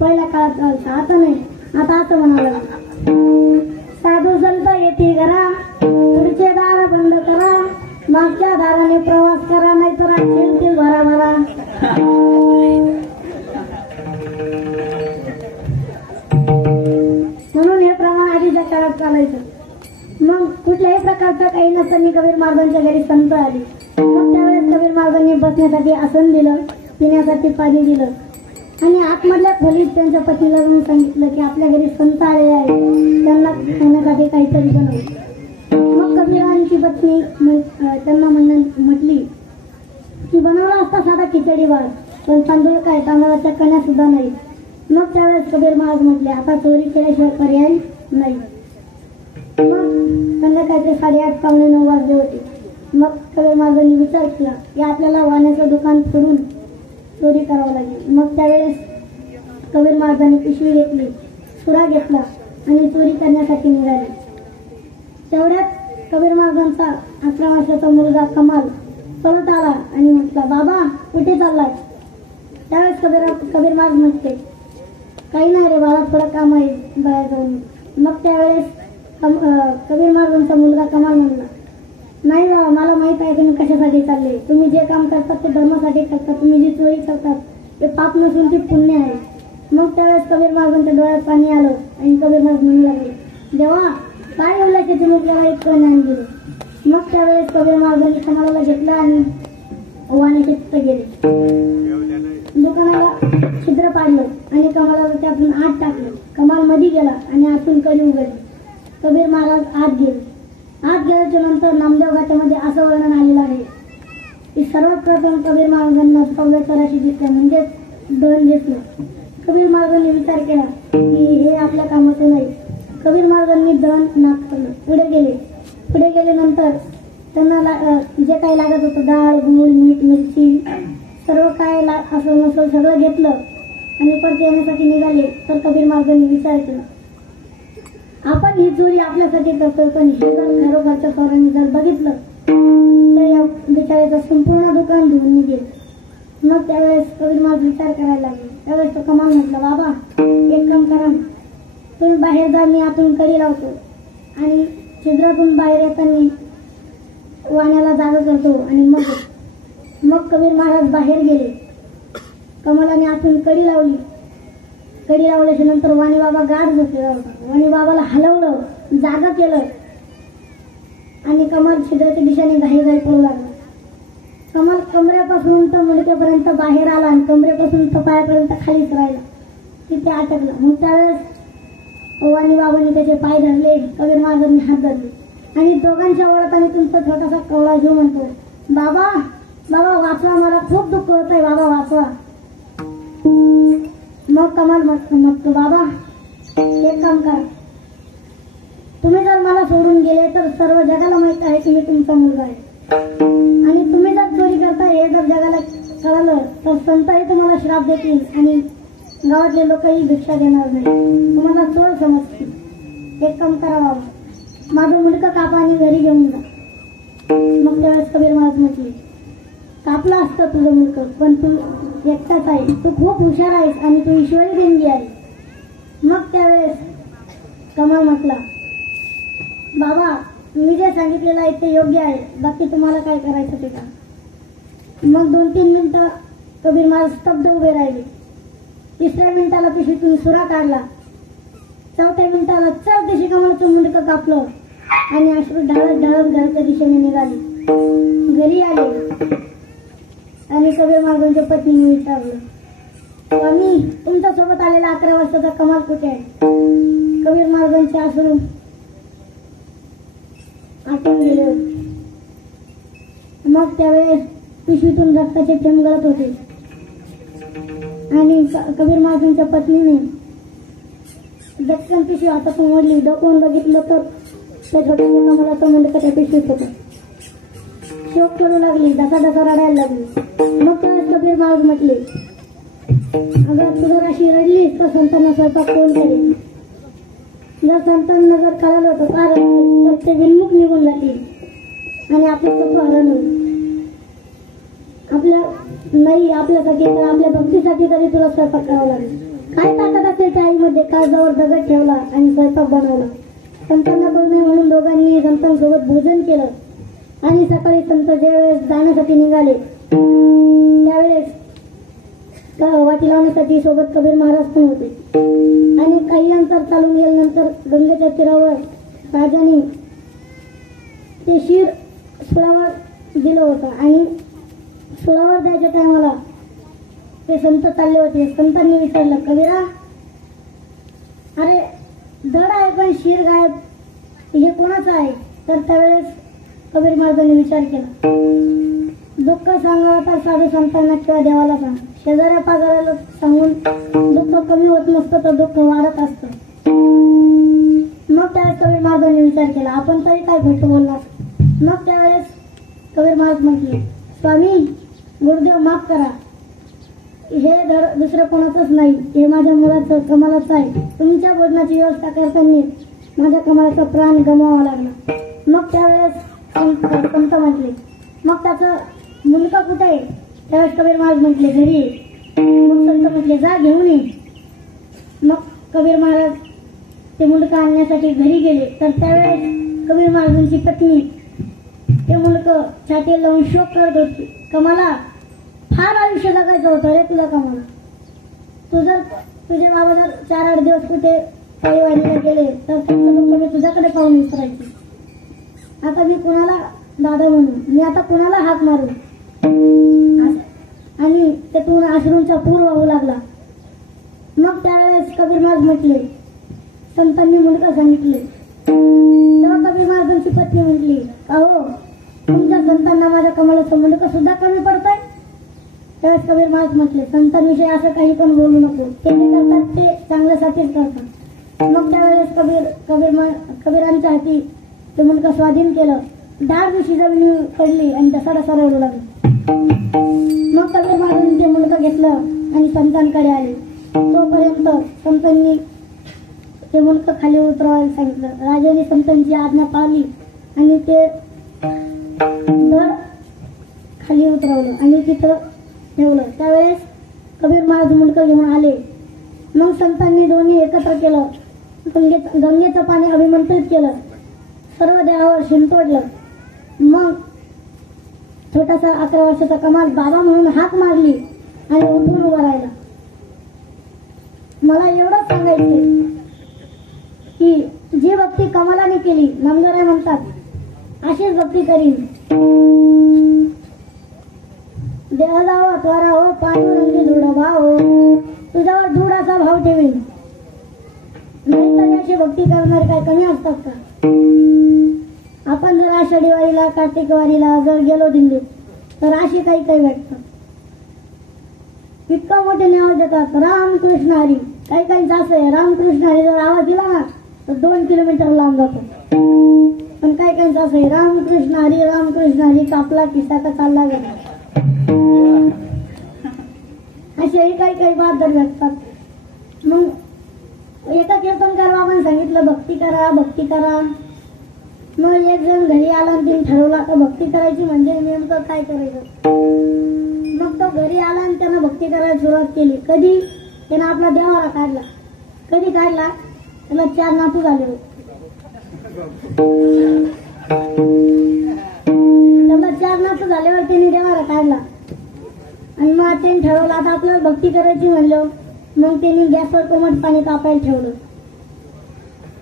पहिल्या काळात चालतं, आता नाही. आता असं म्हणाला, साधू संत येते घरा पुढचे दार बंद करा, मागच्या दाराने प्रवास करा, नाहीतर खेळतील भरा भरा. म्हणून हे प्रमाण आधीच्या काळात चालायचं. मग कुठल्याही प्रकारचं काही नसताना कबीर महाराजांच्या घरी संत आली. मग त्यावेळेस कबीर महाराजांनी बसण्यासाठी आसन दिलं, पिण्यासाठी पाणी दिलं आणि आतमधल्या खोलीत त्यांच्या पतीला जाऊन सांगितलं की आपल्या घरी संत आलेले आहे, त्यांना खाण्यासाठी काहीतरी बनव. मग कबीरांची पत्नी त्यांना म्हटली की बनवला असता साधा खिचडी भात, पण तांदूळ काय, तांदळाच्या कण्या सुद्धा नाही. मग त्यावेळेस कबीर महाराज म्हटले आता चोरी केल्याशिवाय पर्याय नाही. मग संध्याकाळचे 8:30-9 वाजले होते. मग कबीर महाराजांनी विचार केला की आपल्याला वाण्याचं दुकान करून चोरी करावं लागेल. मग त्यावेळेस कबीर महाराजांनी पिशवी घेतली, सुरा घेतला आणि चोरी करण्यासाठी निघाले. तेवढ्यात कबीर महाराजांचा 11 वर्षाचा मुलगा कमाल परत आला आणि म्हटला, बाबा कुठे चाललाय? त्यावेळेस कबीर महाराज म्हटले, काही नाही रे बाळा, थोडं काम आहे बाहेर जाऊन. मग त्यावेळेस कबीर महाराजांचा मुलगा कमाल म्हणला, नाही बाबा मला माहित आहे तुम्ही कशासाठी चालले, तुम्ही जे काम करतात ते धर्मासाठी करतात, तुम्ही जी चोरी करतात ते पाप नसून ती पुण्य आहे. मग त्यावेळेस कबीर महाराजांच्या डोळ्यात पाणी आलं आणि कबीर महाराज म्हणू लागले, देवा काय उल्लेखाचे मुलगाला इतकं ज्ञान दिलं. मग त्यावेळेस कबीर महाराजांनी कमालाला घेतलं आणि वाण्याचे तिथं गेले. दुकानाला छिद्र पाडलं आणि कमालाला त्यातून आत टाकलं. कमाल मध्ये गेला आणि आतून कडी उघडली. कबीर महाराज आत गेले. आत गेल्याच्या नंतर नामदेव घाटामध्ये असं वर्णन आलेलं आहे की सर्वात प्रथम कबीर महाराजांना सव्या तराशी दिसल्या, म्हणजेच धन दिसलं. कबीर महाराजांनी विचार केला की हे आपल्या कामाचं नाही. कबीर महाराजांनी धन नाकारलं, पुढे गेल्यानंतर त्यांना जे काही लागत होतं डाळ, गूळ, मीठ, मिरची सर्व काय असं नसं सगळं घेतलं आणि परत येण्यासाठी निघाले. तर कबीर महाराजांनी विचार केला, आपण ही चोरी आपल्यासाठी करतोय, पण हे जर खरोखरच्या चोरांनी जर बघितलं तर या बिचाऱ्याचं संपूर्ण दुकान घेऊन निघेल. मग त्यावेळेस कबीर महाराज विचार करायला लागले. त्यावेळेस तो कमाल म्हटला, बाबा एक काम करा, तुम्ही बाहेर जा, मी आतून कडी लावतो आणि छिद्रातून बाहेर येताना वाण्याला जागा करतो. आणि मग कबीर महाराज बाहेर गेले. कमलाने आतून कडी लावली. कडी लावल्याच्या नंतर वाणी बाबा गाढ झोपलेला होता. वाणी बाबाला हलवलं, जागा केलं आणि कमाल छिद्राच्या दिशेने घाई पडू लागला. कमाल कमरेपासून तर मुडकेपर्यंत बाहेर आला आणि कमरेपासून तर पायापर्यंत खालीच राहिला, तिथे अटकला. मग त्यावेळेस वाणी बाबांनी त्याचे पाय धरले, कबीर महाराजांनी हात धरले आणि दोघांच्या ओळखाने तुमचा छोटासा कवळा जीव म्हणतो, बाबा बाबा वाचवा, मला खूप दुःख होत आहे, बाबा वाचवा. मग कमाल म्हणतो, बाबा एक काम करा, तुम्ही जर मला सोडून गेले तर सर्व जगाला माहित आहे की मी तुमचा मुलगा आहे. आणि तुम्ही जर चोरी करताय हे जर जगाला कळलं तर संतही तुम्हाला श्राप देतील आणि गावातले लोकही भिक्षा देणार नाही, तुम्हाला चोर समजतील. एक काम करा बाबा, माझं मुलगा कापा आणि घरी घेऊन जा. मग त्यावेळेस कबीर महाराज म्हटले, कापलं असतं तुझं मुलगा, पण तू एकटाच आहे, तू खूप हुशार आहेस आणि तू ईश्वरी देणगी आहे. मग त्यावेळेस कमळ म्हटला, बाबा मी जे सांगितलेलं आहे ते योग्य आहे, बाकी तुम्हाला काय करायचं ते का. मग 2-3 मिनिटं कबीर महाराज स्तब्ध उभे राहिले. 3ऱ्या मिनिटाला पिशवीतून सुरा काढला. 4थ्या मिनिटाला 4 दिशे कमळाचं मुंडकं कापलं आणि अश्रू ढाळत ढाळत घराच्या दिशेने निघाली. घरी आले आणि कबीर महाराजांच्या पत्नीने विचारलं, स्वामी तुमच्या सोबत आलेला 11 वर्षाचा कमाल कुठे आहे. कबीर महाराजांचे अश्रू आटून गेले होते. मग त्यावेळेस पिशवीतून रक्ताचे थेंब गळत होते आणि कबीर महाराजांच्या पत्नीने दक्षिण पिशवी हातातून ओढली. डोकवून बघितलं तर त्या छोट्याच्या कमलाचं मुंडकं त्या पिशवीत होतं. शोक करू लागली, ढसा रडायला लागली. मग त्यावेळेस कबीर महाराज म्हटले, अगं तू जर अशी रडलीस तर संतांना स्वयंपाक कोण करेल. जर संतांना जर कळालं होतं कारण तर ते विनमुख निघून जातील आणि आपलं तत्व हरण होईल. आपल्या नाही आपल्यासाठी तर आपल्या भक्तीसाठी तरी तुला स्वयंपाक करावा लागेल. काय ताकद असेल त्या आईमध्ये, काळजावर दगड ठेवला आणि स्वयंपाक बनवला. संतांना बोलू नये म्हणून दोघांनी संतांसोबत भोजन केलं आणि सकाळी संत ज्यावेळेस जाण्यासाठी निघाले त्यावेळेस वाटी लावण्यासाठी सोबत कबीर महाराज पण होते. आणि काही अंतर चालून गेल्यानंतर गंगेच्या तीरावर राजाने ते शिर सुळावर दिलं होतं आणि सुळावर द्यायच्या टायमाला ते संत चालले होते. संतांनी विचारलं, कबीरा अरे दड आहे पण शिर गायब, हे कोणाचं आहे. तर त्यावेळेस कबीर महाराजांनी विचार केला, दुःख सांगावं तर साधू संतांना किंवा देवाला सांग. शेजाऱ्या पाजाऱ्याला सांगून दुःख कमी होत नसतं तर दुःख वाढत असतं. मग त्यावेळेस कबीर महाराजांनी विचार केला, आपण तरी काय खोटं बोलणार. मग त्यावेळेस कबीर महाराज म्हटले, स्वामी गुरुदेव माफ करा, हे धड दुसरं कोणाचंच नाही, हे माझ्या मुलाचं कमलाचं आहे. तुमच्या भोजनाची व्यवस्था करताना माझ्या कमलाचा प्राण गमावा लागला. मग त्यावेळेस संत म्हटले, मग त्याचं मुलगा कुठे आहे. त्यावेळेस कबीर महाराज म्हटले, घरी. मग संत म्हटले, जा घेऊन ये. मग कबीर महाराज ते मुलगा आणण्यासाठी घरी गेले. तर त्यावेळेस कबीर महाराजांची पत्नी ते मुलगा छातीला लावून शोक करत होती, कमला फार आयुष्य जगायचं होतं रे तुला कमला. तू जर तुझे बाबा जर 4-8 दिवस कुठे काही वाहिनीला गेले तर मी तुझ्याकडे पाहून विसरायचे. आता मी कुणाला दादा म्हणू, मी आता कुणाला हाक मारू. आणि त्यातून अश्रूंचा पूर वाहू लागला. मग त्यावेळेस कबीर महाराज म्हटले, संतांनी मुलगा सांगितले. तेव्हा कबीर महाराजांची पत्नी म्हटली, अहो तुमच्या संतांना माझ्या कमलाचं मुलगा सुद्धा कमी पडतंय. त्यावेळेस कबीर महाराज म्हटले, संतांविषयी असं काही पण बोलू नको, ते जे करतात ते चांगल्यासाठीच करतात. मग त्यावेळेस कबीरांच्या हाती ते मुलगा स्वाधीन केलं. दाढ दिवशी जमिनी पडली आणि डसा रडू लागला. मग कबीर महाराजांनी ते मुलगा घेतलं आणि संतांकडे आले. तोपर्यंत संतांनी ते मुलगा खाली उतरवायला सांगितलं. राजाने संतांची आज्ञा पाळली आणि ते धड खाली उतरवलं आणि तिथं ठेवलं. त्यावेळेस कबीर महाराज मुलगा घेऊन आले. मग संतांनी दोन्ही एकत्र केलं. गंगेचं पाणी अभिमंत्रित केलं, सर्व देवावर शिंतोडलं. मग छोटासा 11 वर्षाचा कमाल बाबा म्हणून हाक मारली आणि उठून उभा राहिला. मला एवढंच सांगायचं की जी भक्ती कमलाने केली, नामदेवराय म्हणतात अशीच भक्ती करीन. देह जावो त्वरा हो पांडुरंगी दृढ भाव, तुझ्यावर दृढ असा भाव ठेवीन. नाहीतर अशी भक्ती करणारे काय कमी असतात का. आपण जर आषाढी वारीला कार्तिक वारीला जर गेलो दिल्लीत तर अशी काही काही भेटतात. इतका मोठे नाव देतात राम कृष्ण हरी, काही काहींचं असं आहे, रामकृष्ण हरी जर आवाज दिला ना तर 2 किलोमीटर लांब जातो. पण काही काहींचं असं आहे, रामकृष्ण हरी कापला किस्सा का चालला गेला. असेही काही बहादर भेटतात. मग एका कीर्तनकार बाबांनी सांगितलं भक्ती करा. मग एक जण घरी आला आणि तिने ठरवला का भक्ती करायची म्हणजे नेमकं काय करायचं. मग तो घरी आला आणि त्यानं भक्ती करायला सुरुवात केली. कधी त्यानं आपला देवारा काढला. कधी काढला? त्याला 4 नातू झाले होते. त्याला 4 नातू झाल्यावर त्यांनी देवारा काढला आणि मग त्यांनी ठरवलं आता आपल्याला भक्ती करायची म्हणलं. मग त्यांनी गॅसवर कोमट पाणी तापायला ठेवलं.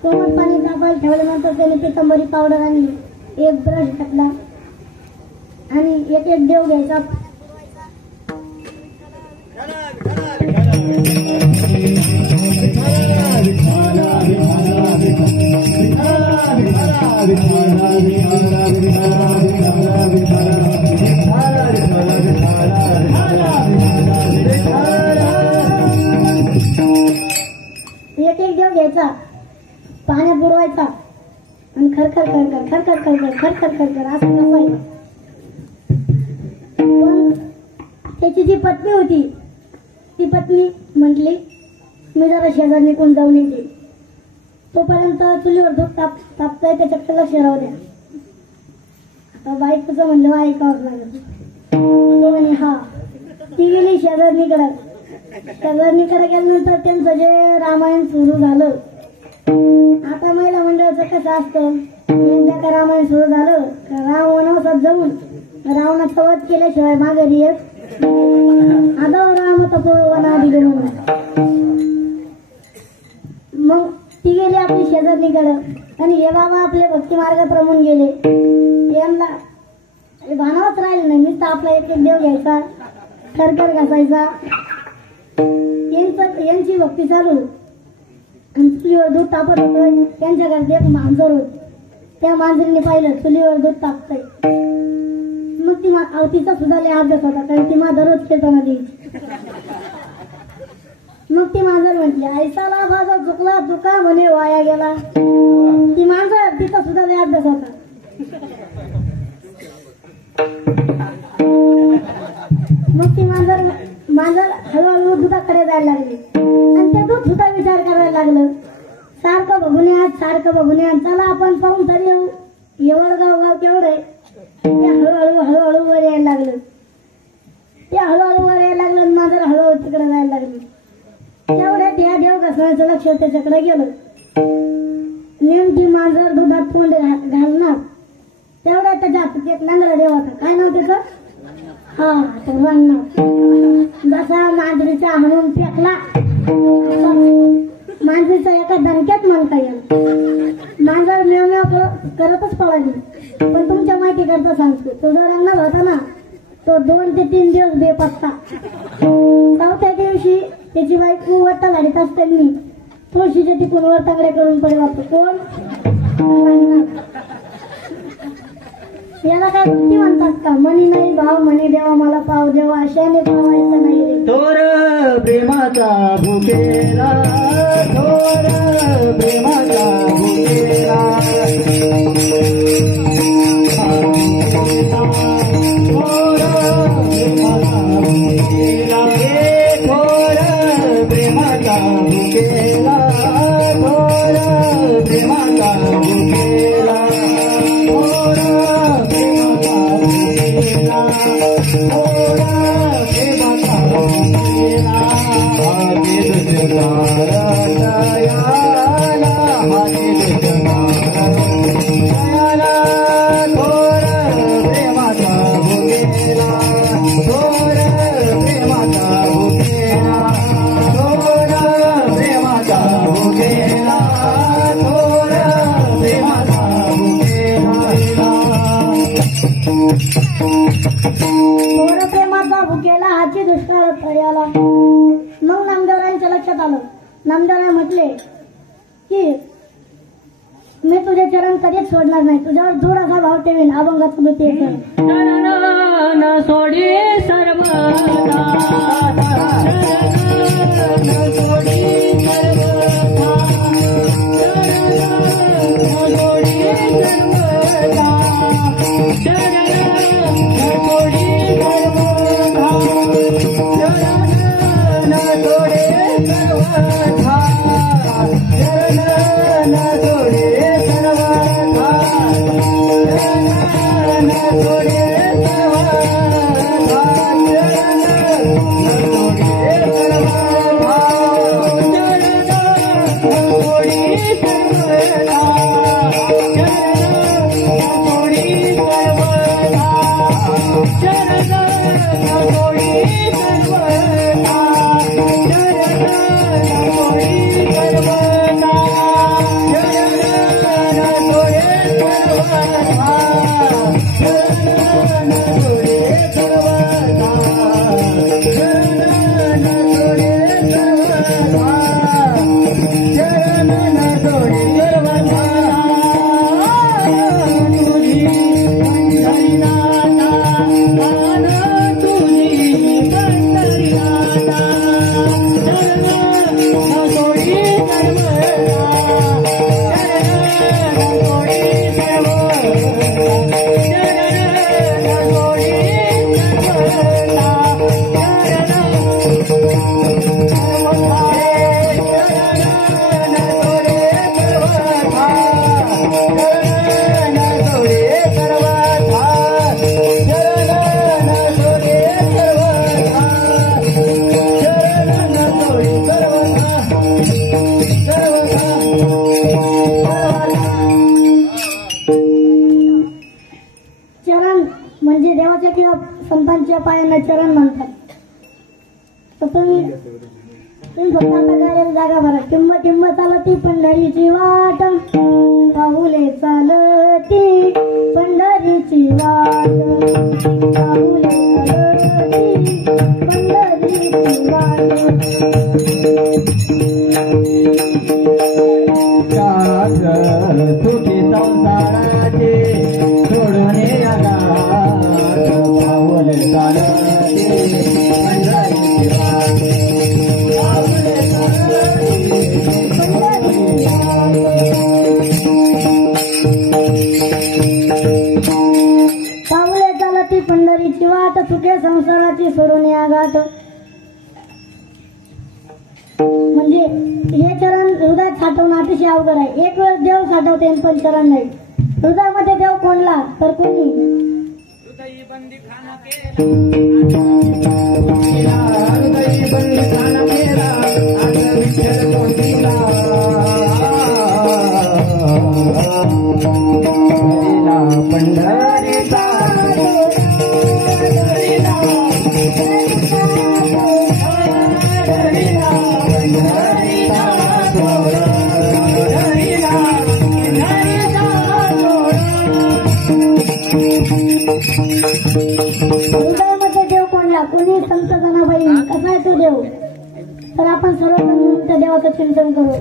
कोमट पाणी तापायला ठेवल्यानंतर त्यांनी पितांबरी पावडर आणली. एक ब्रश टाकला आणि एक देव घ्यायचा. एक देव घ्यायचा, पाण्यात बुडवायचा आणि खरखर असं नसायचं. पण त्याची जी पत्नी होती ती पत्नी म्हटली मी जरा शेजार निघून जाऊन येते. तोपर्यंत चुलीवर दूध तापतंय त्याच्याकडे लक्ष राहू द्या. आता बायकोचं म्हणलं ऐकावंच लागलं. तो म्हणे हा. ती गेली शेजारणीकडे गेल्यानंतर त्यांचं जे रामायण सुरू झालं. आता महिला मंडळाचं कसं असतं, एकदा का रामायण सुरू झालं का राम वनवासात जाऊन रावणाचा वध केल्याशिवाय माघारी येत आदव राम तपोवना दिले म्हणून. मग ती गेली आपली शेजारणीकडे आणि हे बाबा आपले भक्ती मार्गात रमून गेले. यांना भानावच राहिले नाही. नुसतं आपला एक देव घ्यायचा, खरखर घासायचा. यांची भक्ती चालू आणि चुलीवर दूध तापत होतं. त्यांच्या घरात एक मांजर होत. त्या मांजरीने पाहिलं चुलीवर दूध तापतंय. मग तिचा सुद्धा लय अभ्यास होता कारण ती मांजर दररोज खेळताना द्यायची. मग ती मांजर म्हटली ऐसाला माझा चुकला तुका म्हणे वाया गेला. ती मांजर तिचा सुद्धा लय अभ्यास होता. मग ती मांजर हळूहळू दुधाकडे जायला लागली आणि त्या दूध सुद्धा विचार करायला लागलं. सारखं बघून या चला आपण पाहून तरी येऊ. येवळगाव गाव केवढं आहे. ते हळूहळू वर यायला लागलं. आणि मांजर हळूहळू तिकडे जायला लागली. तेवढ्यात या देव घासण्याचं लक्ष त्याच्याकडे गेलं. नेमकी मांजर दुधात तोंड घालणार तेवढ्यात त्याच्या हातात एक नांगरा देव होता. काय नाव त्याचं? हा तो रंगनाथ. जसा मांजरीचा हाणून फेकला मांजरीचा एका दणक्यात मनका येईल. मांजर मेव करतच पळाली. पण तुमच्या माहिती करता सांगतो तो जो रंगनाथ होता ना तो 2 ते 3 दिवस बेपत्ता. 4थ्या दिवशी त्याची बायको वट्टा झाडीत असताना तुळशीच्या तिकून वर तांगड्या करून पडे वाटतो. कोण? याला काय भक्ती म्हणतात का? मनी नाही भाव म्हणे देवा मला पाव देवा अशाने पावायचं नाही. थोर प्रेमाचा भुकेला, थोर प्रेमाचा भुकेला, थोर प्रेमाचा भुकेला, थोर प्रेमाचा भुकेला, थोर प्रेमाचा भुकेला, थोर थोडं प्रेमाचा भुकेला हाची दुष्काळ फळ्याला. मग नामदेवरायांच्या लक्षात आलं. नामदेवराय म्हटले की मी तुझे चरण कधीच सोडणार नाही. तुझ्यावर दूर असा भाव ठेवीन. अभंगात मृत्यू न सोडी सर्वदा न सोडी सर्वदा न सोडी सर्वदा न सोडी सर्वदा न सोडी सर्वदा न सोडी सर्वदा चरण म्हणजे देवाच्या किंवा संतांच्या पायांना चरण म्हणतात. तर तुम्ही फक्त आता गायला जागा भरा. टिंब टिंब चालती पंढरीची वाट, पाऊले चालती पंढरीची वाट, पाऊले चालती पंढरीची वाट. तुझी संसाराचे सोडून पाऊल चालते पंढरीची वाट, पाऊले चालती पंढरीची वाट. पाऊले चालती पंढरीची वाट, सुखे संसाराची सोडून या गाठ. म्हणजे हे चरण हृदयात साठवणं अतिशय अवघड आहे. एक वेळ देव साठवते पण चरण नाही. हृदयामध्ये देव कोणला तर कोणी हृदयी बंदी खाना केला, हृदयी बंदी खाना केला, आता विठ्ठल कोणतीला पंढरीचा हृदयामध्ये देव कोणला कोणी संत जनाबाई कसा आहे तो देव. तर आपण सर्वजण त्या देवाचं चिंतन करू.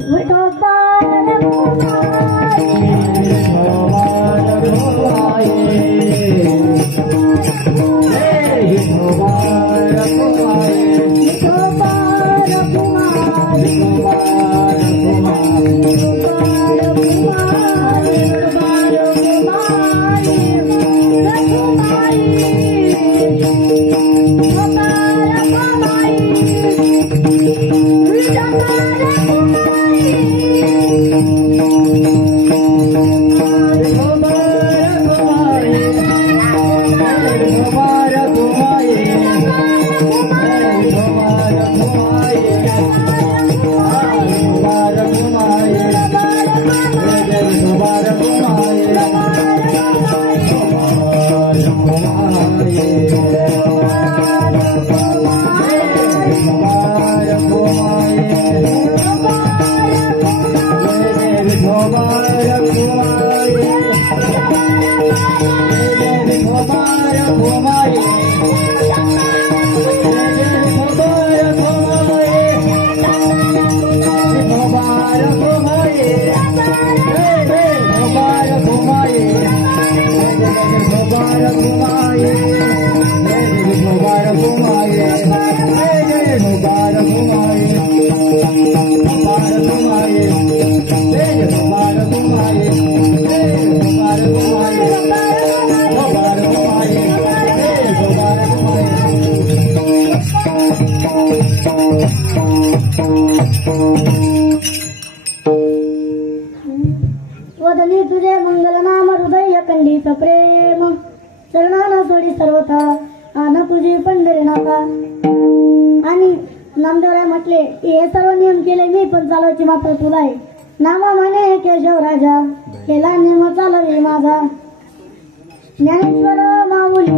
Bye. बोली तुझे मंगलनाम हृदय कंडीत प्रेम चरणाला सोडी सर्वथा आना तुझी पंढरीनाथा. आणि नामदेवराय म्हटले की हे सर्व नियम केले मी पण चालवायची मात्र तुला आहे. नामा म्हणे केशव राजा केला नियम चालवी माझा. ज्ञानेश्वर माऊली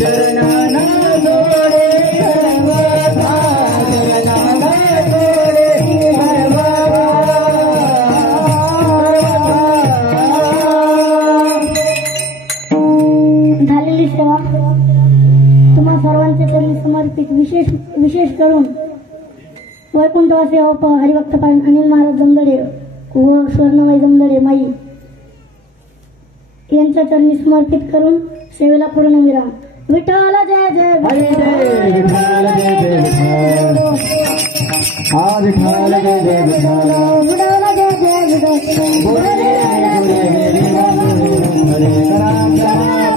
चरणाना जोडे सर्वथा, चरणाना जोडे सर्वथा. झालेली सेवा तुम्हा सर्वांच्या चरणी समर्पित. विशेष करून वैकुंठवासी हरिभक्त पालन अनिल महाराज जमदडे व स्वर्णबाई जमदडे माई यांच्या चरणी समर्पित करून सेवेला पूर्णविराम. विठ्ठल जय जय हरी जय विठ्ठल जय जय विठ्ठल. हा विठ्ठल जय जय विठ्ठल. विठ्ठल जय जय विठ्ठल. बोले रे बोले रे हरे राम राम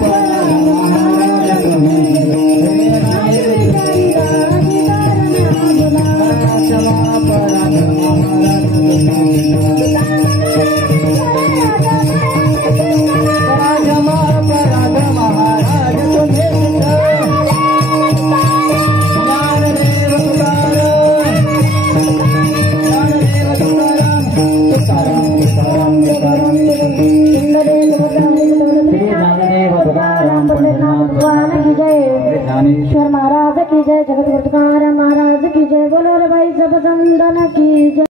महाराज ईश्वर महाराज की जय. जगत गुरु तुकाराम महाराज की जय. बोलो रे भाई सब संदन की जय.